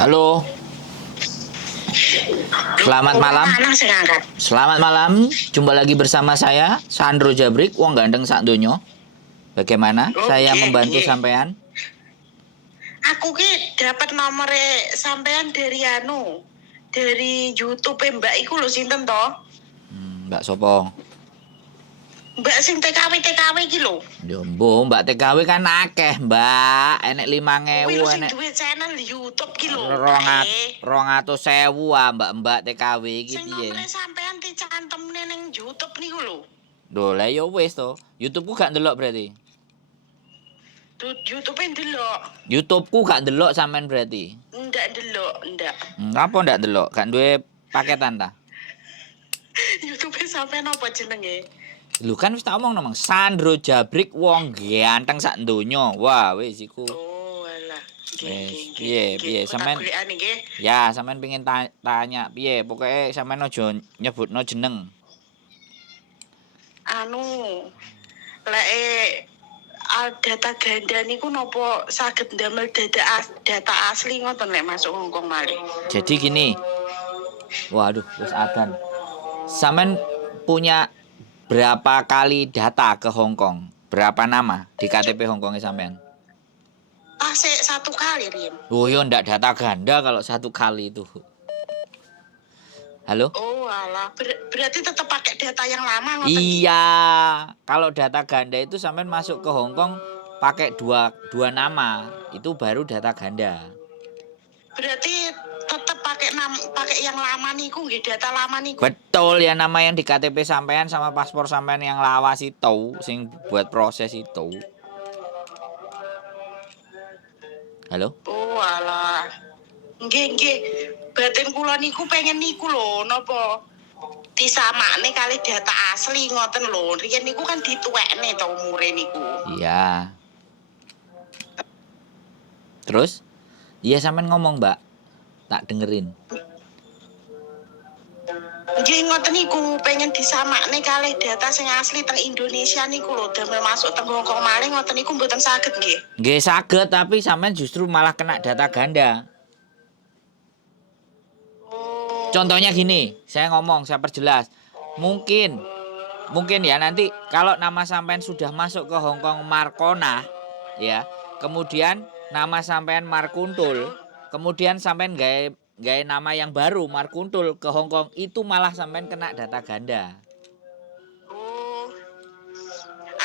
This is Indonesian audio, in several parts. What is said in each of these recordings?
Halo, selamat malam. Selamat malam. Jumpa lagi bersama saya, Sandro Jabrik, wong ganteng sak donya. Bagaimana saya membantu sampean? Aku ki dapat nomor sampean dari YouTube Mbak iku lho sinten to? Mbak sopo? Mbak sing TKW iki lho. Yo mbuh, Mbak TKW kan akeh, Mbak. Enek 5.000 Sing enek duwe channel YouTube ki lho. 200.000 ah Mbak TKW iki Sing piye? nomor sampean dicantemne ning YouTube niku lho. Lho, lah yo wis to. YouTube-ku gak ndelok berarti. YouTube ndelok. YouTube-ku gak ndelok sampean berarti. Ndak ndelok, ndak. Apa ndak ndelok? Gak duwe paketan ta? YouTube sampean apa jenenge? Lu kan wis tak omong nomong Sandro Jabrik wong ganteng sak donya. Wah, wis iku. Oh, alah. Wis, piye sampean? Ya, sampean pengen tanya piye? Pokoke sampean aja nyebutno jeneng. Anu, lek data ganda niku nopo saged ndamel data asli ngoten lek masuk Hongkong malih. Jadi gini. Waduh, wis adan. Sampean punya berapa kali data ke Hongkong? Berapa nama di KTP Hongkongnya sampean? Satu kali, Rin. Oh, yo ndak data ganda kalau satu kali itu. Halo? Oh, alah. Berarti tetap pakai data yang lama ngoten. Iya. Kalau data ganda itu sampean masuk ke Hongkong pakai dua nama. Itu baru data ganda. Berarti tetap pakai yang lama niku nggih, data lama niku. Betul ya, nama yang di KTP sampean sama paspor sampean yang lawas itu sing buat proses itu. Halo? Oh, alah. Nggih. Batin kula niku pengen niku lho, napa? Disamakne kali data asli ngoten lho. Riyen niku kan dituwekne to umure niku. Iya. Terus? Iya sampean ngomong, Mbak. Tak dengerin. Nggih ngoten niku, pengen disamakne kalih data sing asli teng Indonesia niku lho, damel masuk teng Hongkong malih ngoten niku mboten saged nggih. Nggih saged, tapi sampean justru malah kena data ganda. Oh. Contohnya gini, saya perjelas. Mungkin ya nanti kalau nama sampean sudah masuk ke Hongkong Markona, ya. Kemudian nama sampean Markuntul, kemudian sampean gawe nama yang baru Markuntul ke Hongkong, itu malah sampean kena data ganda. Oh.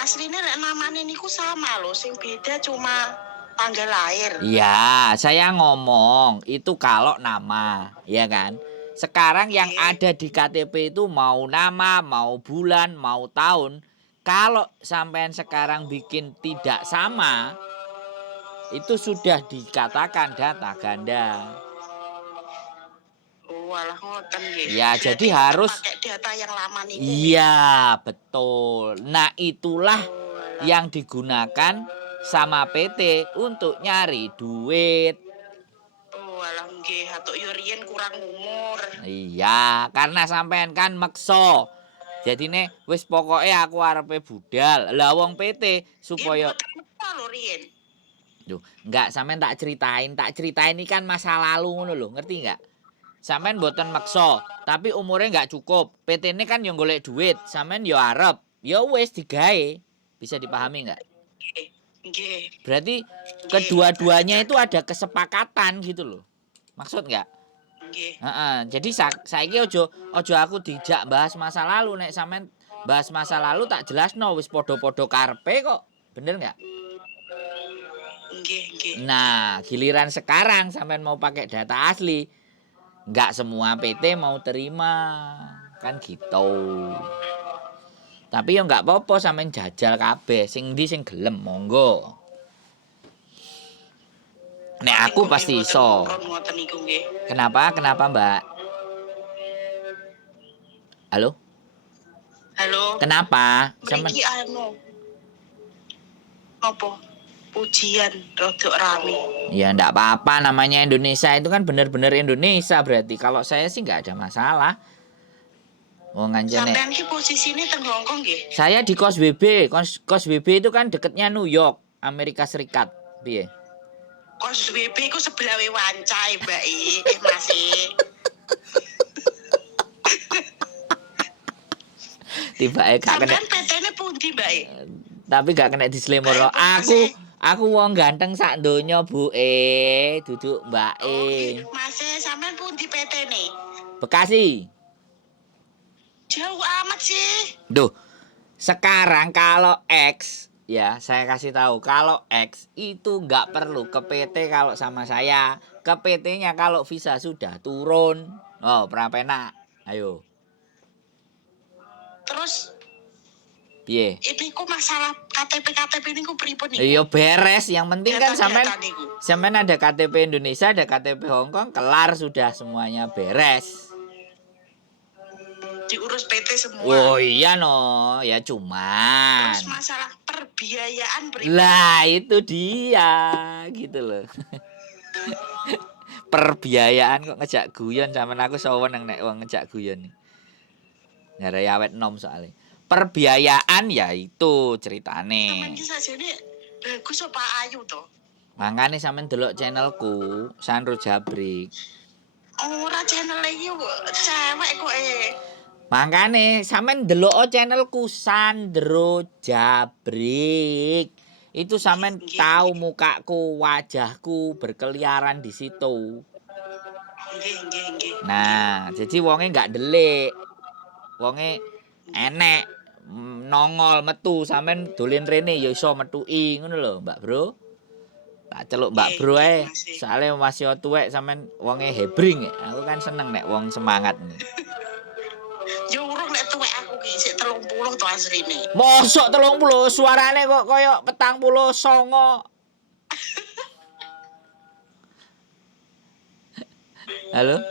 Asline lek namane niku sama lho, sing beda cuma tanggal lahir. Iya, saya ngomong itu kalau nama, ya kan? Sekarang yang ada di KTP itu mau nama, mau bulan, mau tahun. Kalau sampean sekarang bikin tidak sama, itu sudah dikatakan data ganda. Oh, alah ngoten nggih. Ya, jadi harus pakai data yang lama niku. Iya, betul. Nah, itulah yang digunakan sama PT untuk nyari duit. Oh, alah nggih, hatuk yo riyen kurang umur. Iya, karena sampean kan meksa. Jadi nih, wis pokoknya aku arepe budal. Lah wong PT supaya lho riyen. Duh, enggak sampean tak ceritain ini kan masa lalu ngono lho, ngerti enggak? Sampean mboten meksa, tapi umurnya enggak cukup. PT ini kan yang golek duit, sampean yo arep. Ya wis digawe. Bisa dipahami enggak? Nggih. Berarti kedua-duanya itu ada kesepakatan gitu loh. Maksud enggak? Nggih. Jadi saiki ojo aku dijak bahas masa lalu, nek sampean bahas masa lalu tak jelasno wis padha-padha karepe kok. Bener enggak? Nggih. Nah, giliran sekarang sampean mau pakai data asli, enggak semua PT mau terima. Kan gitu. Tapi ya enggak apa-apa sampean jajal kabeh, sing ndi sing gelem monggo. Nek aku pasti iso. Kenapa, Mbak? Halo? Kenapa? Mriki apa? Ujian rodok rame. Ya enggak apa-apa, namanya Indonesia itu kan bener-bener Indonesia berarti. Kalau saya sih enggak ada masalah. Oh nganjene. Sampean ki posisine teng Hongkong nggih? Saya di kos WB. Kos WB itu kan deketnya New York, Amerika Serikat. Piye? kos WP ku sebelah wancai Mbak Mas. Tibake gak kena, Sampean PT-ne pundi Mbak? tapi gak kena dislemorno. Ayo, Mas. Aku wong ganteng sak donya, Bu. Duduk Mbak Oh nggih, Mas sampean pundi PT-ne? Bekasi. Jauh amat sih. Duh, sekarang kalau X, ya saya kasih tahu, kalau X itu nggak perlu ke PT kalau sama saya. Ke PT-nya kalau visa sudah turun. Oh, Prapenak. Ayo, Terus piye? ini ku masalah KTP ini ku pripun niku? Iya beres, yang penting kan sampean Data-data niku. sampean ada KTP Indonesia, ada KTP Hong Kong, kelar sudah semuanya beres. Diurus PT semua. Oh iya no, ya cuman. Terus masalah perbiayaan pripun? Lah itu dia gitu loh. Perbiayaan kok ngejak guyon sampean, aku sowan nek wong ngejak guyon. Ngarai awet nom soalnya. Perbiayaan ya itu ceritane. Sampeyan iki sajane bagus apa ayu to? Makane sampean delok channelku Sandro Jabrik. Ora channel iki cewek kok Makane sampean delok channelku Sandro Jabrik. Itu sampean tahu mukaku, wajahku berkeliaran di situ. Nggih. Nah, jadi wonge nggak delik. Wonge enek nongol metu, sampean dolen rene ya iso metuki ngono lho, Mbak Bro. Tak celuk Mbak Bro ae. Soale masih tuwek sampean wonge hebring. Aku kan seneng nek wong semangat. Ya urung nek tuwek aku ki sik 30 to asline. Mosok 30, suarane kok koyo 49. Halo.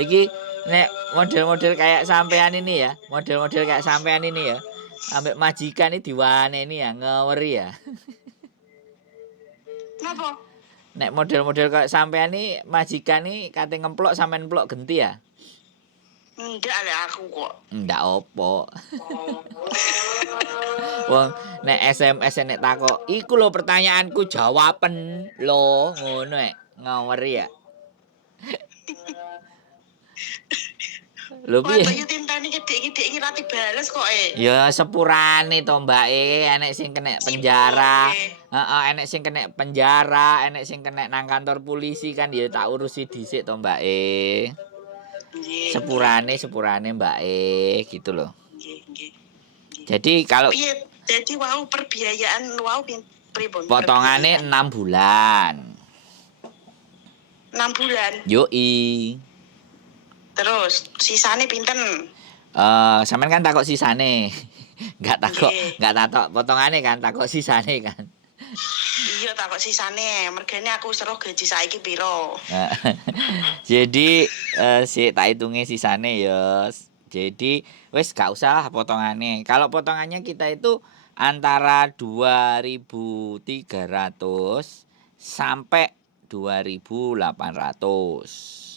Iki nek model-model kayak sampean ini ya, model-model kayak sampean ini ya, ambek majikan ini diwaneni ya, ngeweri ya. Napa? Nek model-model kayak sampean ini majikan ini kate ngemplok sampean nemplok genti ya? Enggak lek aku kok. Ndak opo. Wong nek SMS nek takok, iku lho pertanyaanku jawaben lho, ngono nek ngaweri ya. Lho piye? Kok yo tintani gedhe-gedhe iki ra dibales kok Ya sepurane to Mbake, enek sing kena penjara. Heeh, enek sing kena penjara, enek sing kena nang kantor polisi kan ya tak urusi dhisik to Mbake. Nggih. Sepurane Mbake gitu loh. Nggih. Jadi kalau Piye? Jadi wau perbiayaan wau pripun? potongane 6 bulan. 6 bulan. Yoi. Terus sisane pinten? Sampean kan takok sisane. Enggak takok potongane kan, takok sisane kan. Iya takok sisane, mergane aku seru gaji saiki piro. Jadi sik tak hitunge sisane ya. Jadi wis gak usah potongane. Kalau potongannya kita itu antara 2.300 sampai 2.800.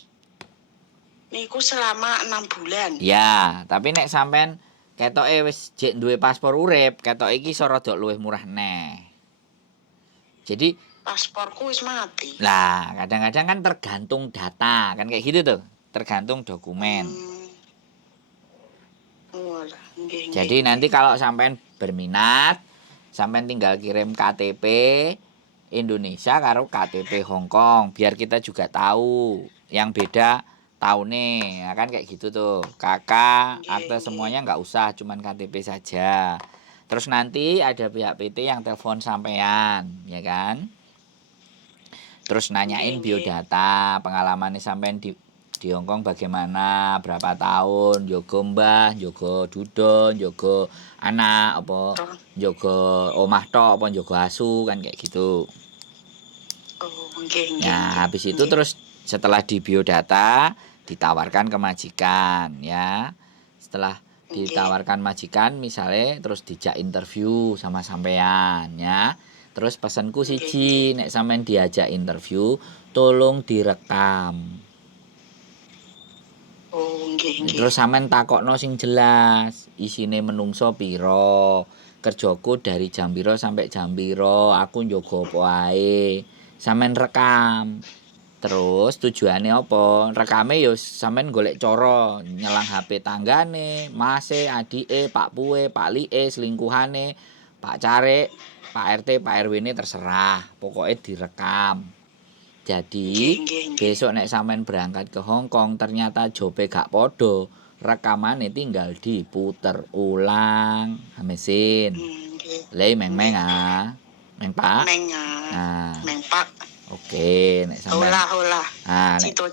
Niku selama 6 bulan. Ya, tapi nek sampean ketoke wis jek duwe paspor urip, ketok iki iso rada luwih murah neh. Jadi Pasporku wis mati. lah, kadang-kadang kan tergantung data, kan kayak gitu tuh, tergantung dokumen. Nggih. Jadi nanti kalau sampean berminat, sampean tinggal kirim KTP Indonesia karo KTP Hong Kong, biar kita juga tahu yang beda tahunnya, ya kan kayak gitu tuh. Kakak, akte semuanya nggak usah, cuman KTP saja. Terus nanti ada pihak PT yang telepon sampean, ya kan? Terus nanyain biodata, pengalamannya sampean di Hong Kong bagaimana, berapa tahun, jogo mbah, jogo dudon, jogo anak, apa jogo omah tok, apa jogo asu, kan kayak gitu. Nah, habis itu terus setelah di biodata ditawarkan ke majikan ya. Setelah ditawarkan majikan misalnya terus dijak interview sama sampean ya. Terus pesanku siji, nek sampean diajak interview tolong direkam. Terus sampean takokno sing jelas, isine menungso piro, kerjaku dari jam piro sampai jam piro, aku njogo apa ae. Sampeyan rekam. Terus tujuannya apa? Rekame ya sampeyan golek cara nyelang HP tanggane, mase, adike, Pak Puwe, Pak Like, selingkuhane, Pak Care, Pak RT, Pak RW-ne terserah. Pokoknya direkam. Jadi Nggih. besok nek sampean berangkat ke Hong Kong ternyata jobe gak podo, rekamane tinggal diputer ulang. Mesin. Nggih. Lei meng-meng ah. Meng Pak. Meng Nah, Meng Pak. oke nek sampean. Hola. Nek Cito.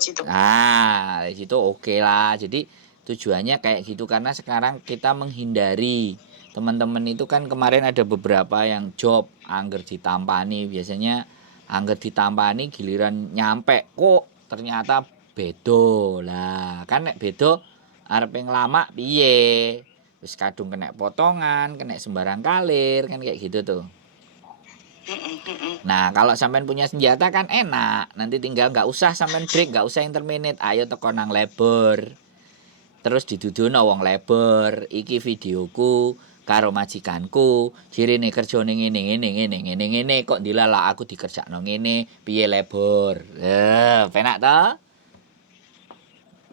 di situ oke lah. Jadi tujuannya kayak gitu karena sekarang kita menghindari teman-teman itu kan kemarin ada beberapa yang job angger ditampani biasanya angger ditampani giliran nyampe kok ternyata bedo lah kan nek bedo arep ngelama piye wis kadung kena potongan kena sembarang kalir kan kayak gitu tuh. Nah kalau sampean punya senjata kan enak nanti tinggal nggak usah sampean break nggak usah interminate ayo teko nang labor terus didudono wong labor iki videoku karo majikanku jirine kerjane ngene kok dilala aku dikerjakno ngene piye labor penak to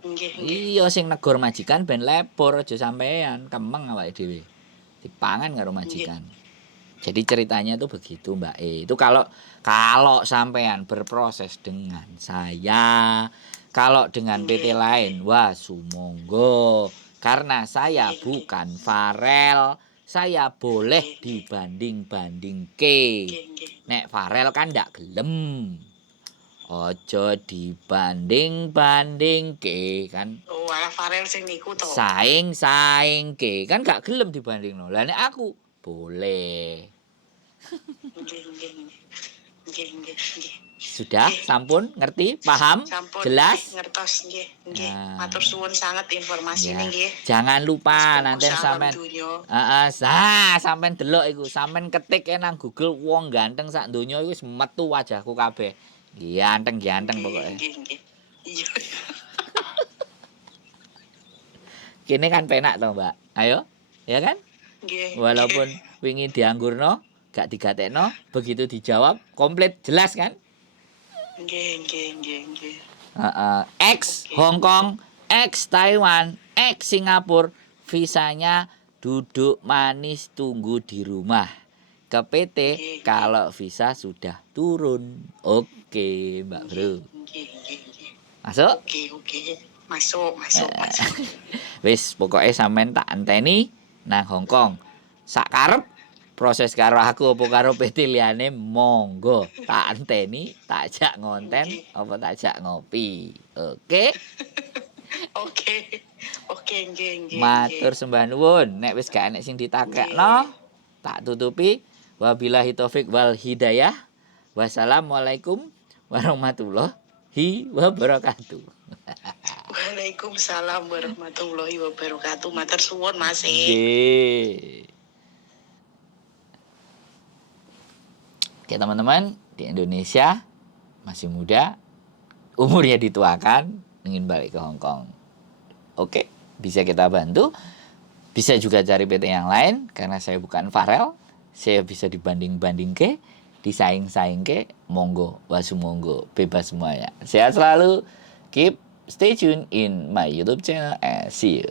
Nggih. iya sing negor majikan ben labor aja sampean kemeng awake dhewe dipangan karo majikan. Jadi ceritanya tuh begitu Mbak E. Itu kalau sampean berproses dengan saya, kalau dengan PT lain, wah sumonggo. Karena saya bukan Farel, saya boleh dibanding-bandingke. Nek Farel kan ndak gelem. Ojo dibanding-bandingke kan. Oh, ala Farel sing niku to. Saing-saingke kan gak gelem dibandingno. Lah nek aku boleh. Nggih. Sudah, sampun, ngerti, paham, Sampun, jelas. ngertos nggih. Nah. Matur suwun sangat informasine Ya. nggih. Jangan lupa Wis nanti fokus sampean. Sampean delok iku, sampean ketik nang Google wong ganteng sak donya iku wis metu wajahku kabeh. Ganteng pokoknya. Nggih. Iya. Kene kan penak to, Mbak. Ayo, ya kan? Nggih. Walaupun wingi dianggurno, gak digatekno, begitu dijawab komplit jelas kan? Nggih. Ex Hong Kong, ex Taiwan, ex Singapura, visanya duduk manis tunggu di rumah. Ke PT kalau visa sudah turun. Oke, Mbak Bro. Nggih. Masuk? Oke. Masuk. Wis pokoke sampean tak anteni nang Hong Kong. Sak karep proses karo aku apa karo PT liyane monggo tak anteni, tak ajak ngonten apa tak ajak ngopi. Oke. Oke, nggih. Matur sembah nuwun. Nek wis gak enek sing ditakekno, tak tutupi. Wabillahi taufik wal hidayah. Wassalamualaikum warahmatullahi wabarakatuh. Waalaikumsalam warahmatullahi wabarakatuh. Matur suwun Mas. Nggih. Oke teman-teman, di Indonesia masih muda, umurnya dituakan, ingin balik ke Hong Kong. Oke, bisa kita bantu. Bisa juga cari PT yang lain, karena saya bukan Farel. Saya bisa dibanding-banding ke, disaing-saing ke, monggo, wasu monggo, bebas semuanya. Sehat selalu, stay tune in my YouTube channel, and see you.